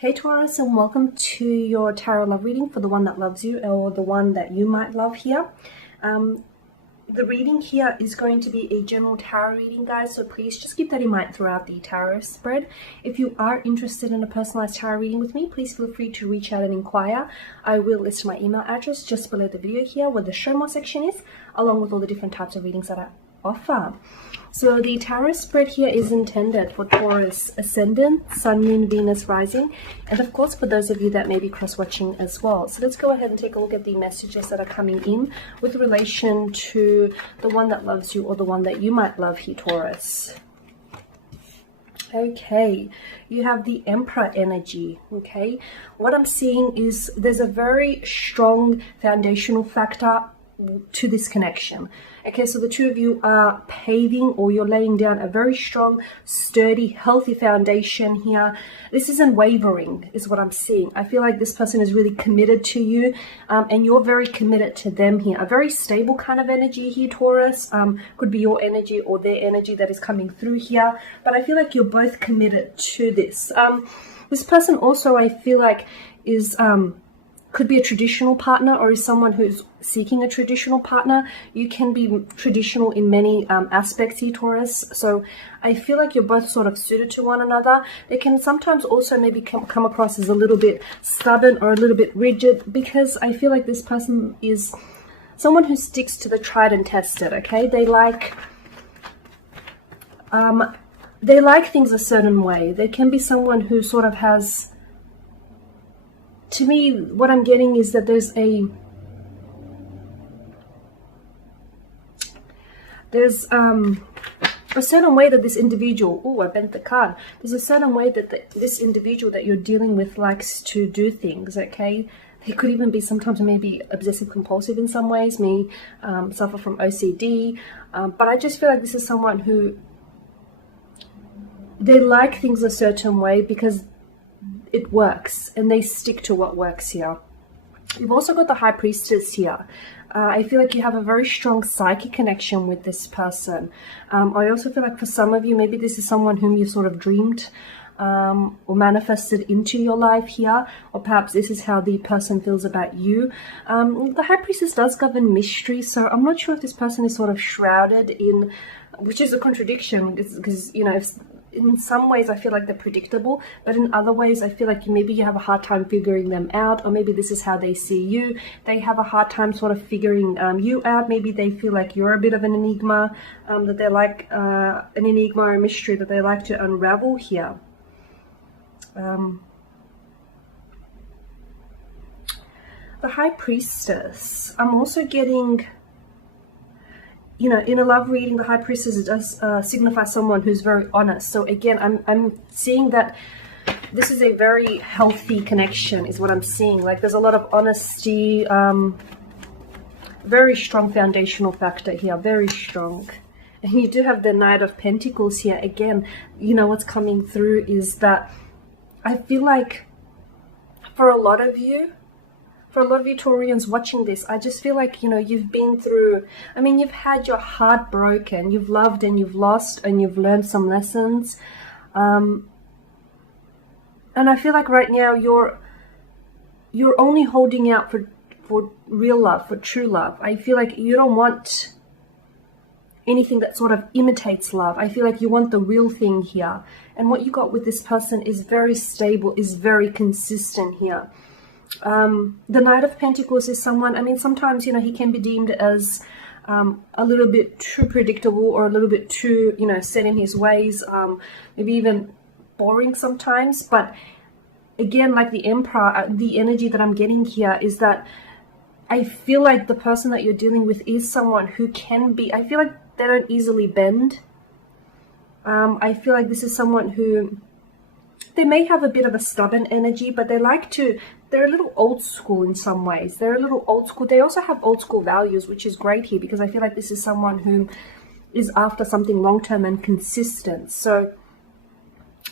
Hey Taurus, and welcome to your tarot love reading for the one that loves you or the one that you might love here. The reading here is going to be a general tarot reading, guys, so please just keep that in mind throughout the tarot spread. If you are interested in a personalized tarot reading with me, please feel free to reach out and inquire. I will list my email address just below the video here where the show more section is, along with all the different types of readings that I offer. So the tarot spread here is intended for Taurus ascendant, Sun, Moon, Venus, rising, and of course for those of you that may be cross-watching as well. So let's go ahead and take a look at the messages that are coming in with relation to the one that loves you or the one that you might love here, Taurus. Okay, you have the Emperor energy. Okay, what I'm seeing is there's a very strong foundational factor to this connection. Okay, so the two of you are paving, or you're laying down a very strong, sturdy, healthy foundation here. This isn't wavering, is what I'm seeing. I feel like this person is really committed to you, and you're very committed to them here. A very stable kind of energy here, Taurus. Could be your energy or their energy that is coming through here, but I feel like you're both committed to this. This person also, I feel like, is could be a traditional partner, or is someone who's seeking a traditional partner. You can be traditional in many aspects here, Taurus. So I feel like you're both sort of suited to one another. They can sometimes also maybe come across as a little bit stubborn or a little bit rigid, because I feel like this person is someone who sticks to the tried and tested. Okay, they like things a certain way. They can be someone who sort of has, to me, what I'm getting is that there's a certain way that this individual, oh, I bent the card. There's a certain way that this individual that you're dealing with likes to do things, okay? They could even be sometimes maybe obsessive compulsive in some ways, may suffer from OCD, but I just feel like this is someone who, they like things a certain way because it works, and they stick to what works here. You've also got the High Priestess here. I feel like you have a very strong psychic connection with this person. I also feel like for some of you, maybe this is someone whom you sort of dreamed or manifested into your life here, or perhaps this is how the person feels about you. The High Priestess does govern mystery, so I'm not sure if this person is sort of shrouded in, which is a contradiction, because, you know, if in some ways I feel like they're predictable, but in other ways I feel like maybe you have a hard time figuring them out, or maybe this is how they see you. They have a hard time sort of figuring you out. Maybe they feel like you're a bit of an enigma, that they're like an enigma or a mystery that they like to unravel here. The High Priestess, I'm also getting, you know, in a love reading, the High Priestess does signify someone who's very honest. So again, I'm seeing that this is a very healthy connection, is what I'm seeing. Like there's a lot of honesty, very strong foundational factor here, very strong. And you do have the Knight of Pentacles here. Again, you know, what's coming through is that I feel like for a lot of you Taurians watching this, I just feel like, you know, you've been through, I mean, you've had your heart broken, you've loved and you've lost, and you've learned some lessons. And I feel like right now you're only holding out for real love, for true love. I feel like you don't want anything that sort of imitates love. I feel like you want the real thing here. And what you got with this person is very stable, is very consistent here. The Knight of Pentacles is someone, I mean, sometimes, you know, he can be deemed as a little bit too predictable, or a little bit too, you know, set in his ways, maybe even boring sometimes. But again, like the Emperor, the energy that I'm getting here is that I feel like the person that you're dealing with is someone who can be, I feel like they don't easily bend. I feel like this is someone who, they may have a bit of a stubborn energy, but they like to, they're a little old school in some ways. They're a little old school. They also have old school values, which is great here, because I feel like this is someone who is after something long-term and consistent. So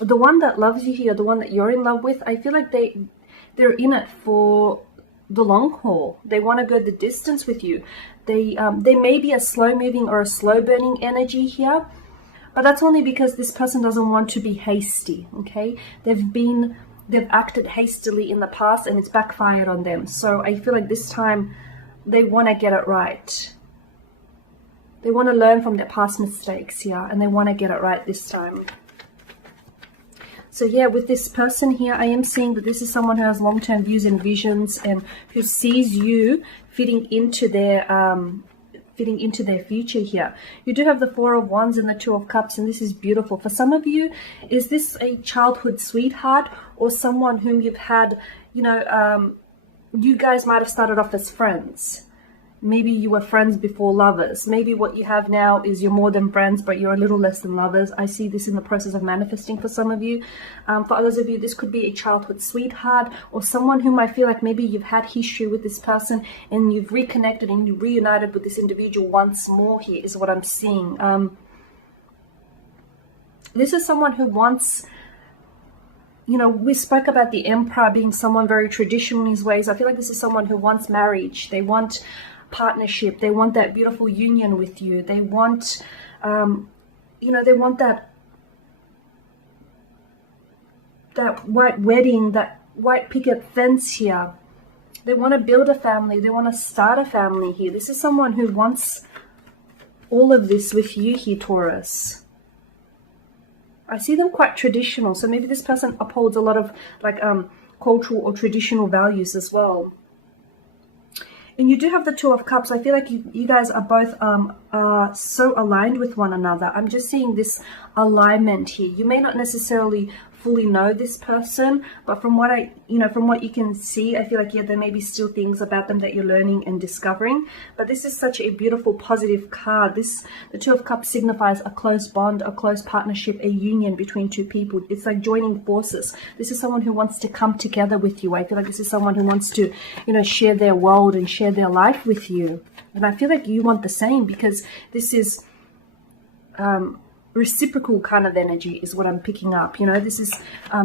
the one that loves you here, the one that you're in love with, I feel like they're in it for the long haul. They want to go the distance with you. They may be a slow-moving or a slow-burning energy here, but that's only because this person doesn't want to be hasty, okay? They've been they've acted hastily in the past and it's backfired on them. So I feel like this time they want to get it right. They want to learn from their past mistakes here, and they want to get it right this time. So yeah, with this person here, I am seeing that this is someone who has long-term views and visions, and who sees you fitting into their future here. You do have the Four of Wands and the Two of Cups, and this is beautiful. For some of you, is this a childhood sweetheart or someone whom you've had, you know, you guys might have started off as friends. Maybe you were friends before lovers. Maybe what you have now is you're more than friends, but you're a little less than lovers. I see this in the process of manifesting for some of you. For others of you, this could be a childhood sweetheart or someone whom I feel like maybe you've had history with this person and you've reconnected and you reunited with this individual once more here is what I'm seeing. This is someone who wants... You know, we spoke about the Emperor being someone very traditional in his ways. I feel like this is someone who wants marriage. They want partnership. They want that beautiful union with you. They want, you know, they want that white wedding, that white picket fence here. They want to build a family. They want to start a family here. This is someone who wants all of this with you here, Taurus. I see them quite traditional, so maybe this person upholds a lot of like cultural or traditional values as well. And you do have the Two of Cups. I feel like you guys are both so aligned with one another. I'm just seeing this alignment here. You may not necessarily fully know this person, but from what from what you can see, I feel like, yeah, there may be still things about them that you're learning and discovering. But this is such a beautiful, positive card. The Two of Cups signifies a close bond, a close partnership, a union between two people. It's like joining forces. This is someone who wants to come together with you. I feel like this is someone who wants to, you know, share their world and share their life with you. And I feel like you want the same, because this is reciprocal kind of energy is what I'm picking up. You know, this is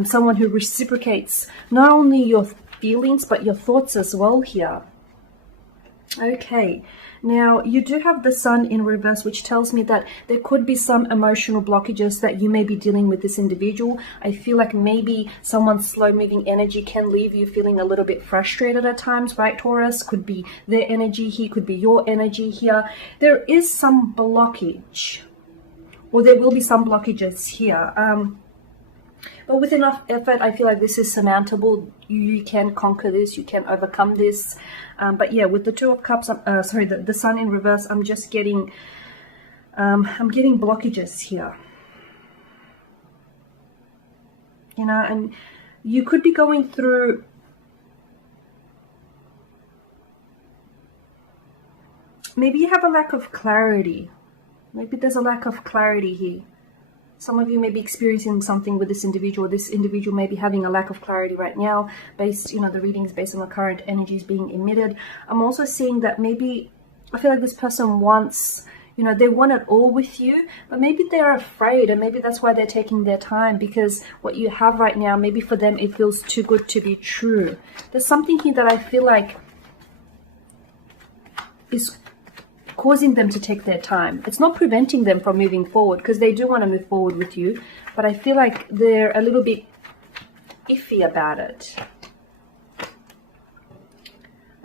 someone who reciprocates not only your feelings but your thoughts as well here. Okay, now you do have the Sun in reverse, which tells me that there could be some emotional blockages that you may be dealing with this individual. I feel like maybe someone's slow moving energy can leave you feeling a little bit frustrated at times, right, Taurus? Could be their energy here, could be your energy here. There is some blockage, or there will be some blockages here. But with enough effort, I feel like this is surmountable. You can conquer this, you can overcome this. But yeah, with the Two of Cups, sorry, the Sun in reverse, I'm just getting, I'm getting blockages here. You know, and you could be going through, maybe you have a lack of clarity. Maybe there's a lack of clarity here. Some of you may be experiencing something with this individual. This individual may be having a lack of clarity right now, based, you know, the readings based on the current energies being emitted. I'm also seeing that maybe, I feel like this person wants, you know, they want it all with you, but maybe they're afraid, and maybe that's why they're taking their time, because what you have right now, maybe for them it feels too good to be true. There's something here that I feel like is causing them to take their time. It's not preventing them from moving forward, because they do want to move forward with you, but I feel like they're a little bit iffy about it.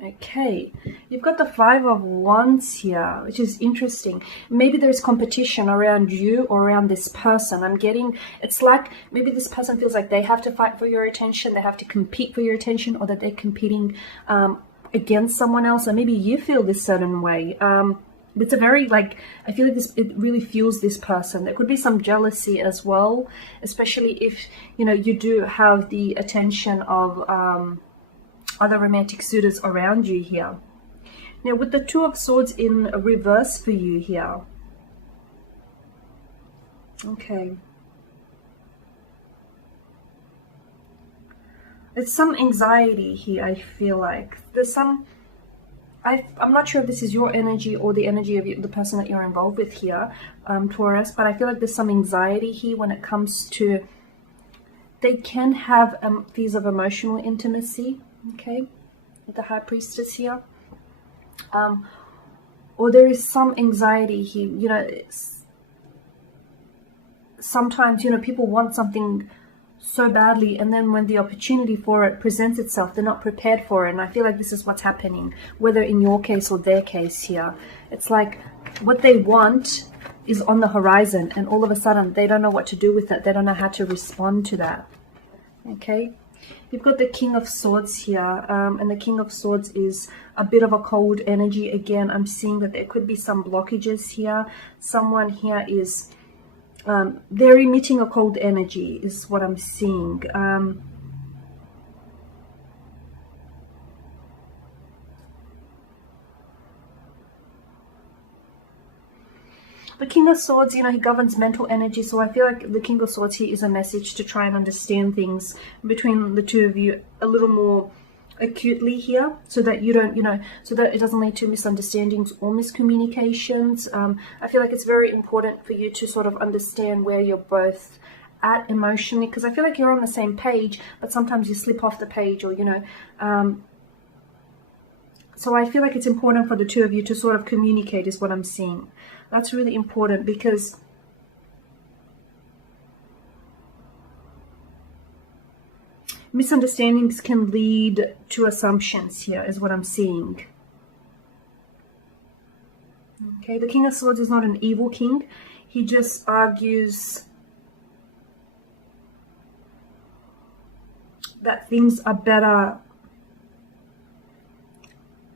Okay, you've got the Five of Wands here, which is interesting. Maybe there's competition around you or around this person. I'm getting, it's like maybe this person feels like they have to fight for your attention, they have to compete for your attention, or that they're competing against someone else, or maybe you feel this certain way. It's a very, like, I feel like this, it really fuels this person. There could be some jealousy as well, especially if, you know, you do have the attention of other romantic suitors around you here. Now with the Two of Swords in reverse for you here. Okay. There's some anxiety here, I feel like. There's some... I'm not sure if this is your energy or the energy of the person that you're involved with here, Taurus, but I feel like there's some anxiety here when it comes to... They can have fears of emotional intimacy, okay, with the High Priestess here. Or there is some anxiety here, you know, sometimes, you know, people want something so badly, and then when the opportunity for it presents itself, they're not prepared for it. And I feel like this is what's happening, whether in your case or their case here. It's like what they want is on the horizon, and all of a sudden they don't know what to do with it. They don't know how to respond to that. Okay, you've got the King of Swords here, and the King of Swords is a bit of a cold energy. Again, I'm seeing that there could be some blockages here. Someone here is they're emitting a cold energy is what I'm seeing. The King of Swords, you know, he governs mental energy. So I feel like the King of Swords here is a message to try and understand things between the two of you a little more acutely here, so that you don't, you know, so that it doesn't lead to misunderstandings or miscommunications. I feel like it's very important for you to sort of understand where you're both at emotionally, because I feel like you're on the same page, but sometimes you slip off the page, or, you know, so I feel like it's important for the two of you to sort of communicate is what I'm seeing. That's really important, because misunderstandings can lead to assumptions here is what I'm seeing. Okay, the King of Swords is not an evil king. He just argues that things are better,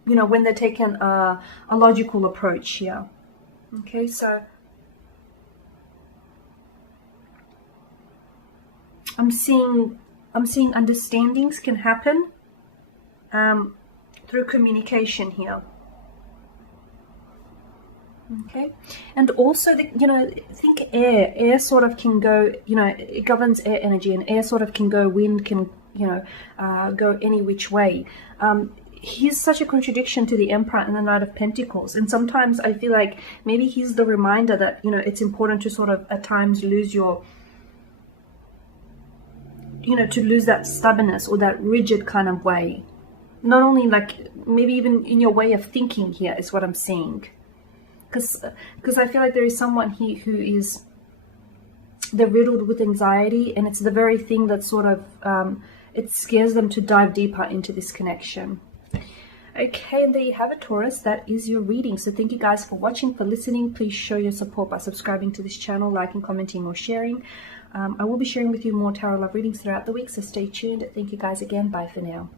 you know, when they're taken a logical approach here. Okay, so I'm seeing understandings can happen through communication here. Okay, and also you know, think air sort of can go, you know, it governs air energy, and air sort of can go, wind can, you know, go any which way. He's such a contradiction to the Emperor and the Knight of Pentacles, and sometimes I feel like maybe he's the reminder that, you know, it's important to sort of at times lose your, you know, to lose that stubbornness or that rigid kind of way, not only like maybe even in your way of thinking here is what I'm seeing, because I feel like there is someone here who is, they're riddled with anxiety, and it's the very thing that sort of it scares them to dive deeper into this connection. Okay, and there you have it, Taurus. That is your reading. So thank you guys for watching, for listening. Please show your support by subscribing to this channel, liking, commenting, or sharing. I will be sharing with you more tarot love readings throughout the week, so stay tuned. Thank you guys again. Bye for now.